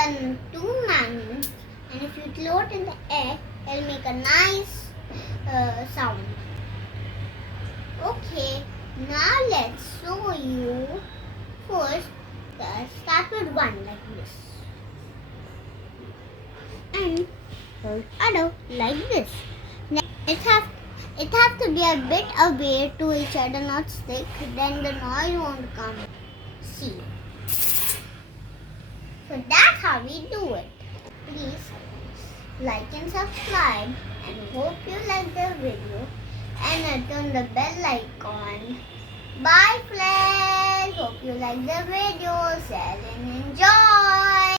run 2 magnets, and if you float in the air, it'll make a nice sound. Okay, now let's show you. First, start with one like this, and other like this. Next, it has to be a bit away to each other, not stick. Then the noise won't come. See. So that's how we do it. Please like and subscribe, and hope you like the video, and turn the bell icon. Bye friends. Hope you like the video. Share and enjoy.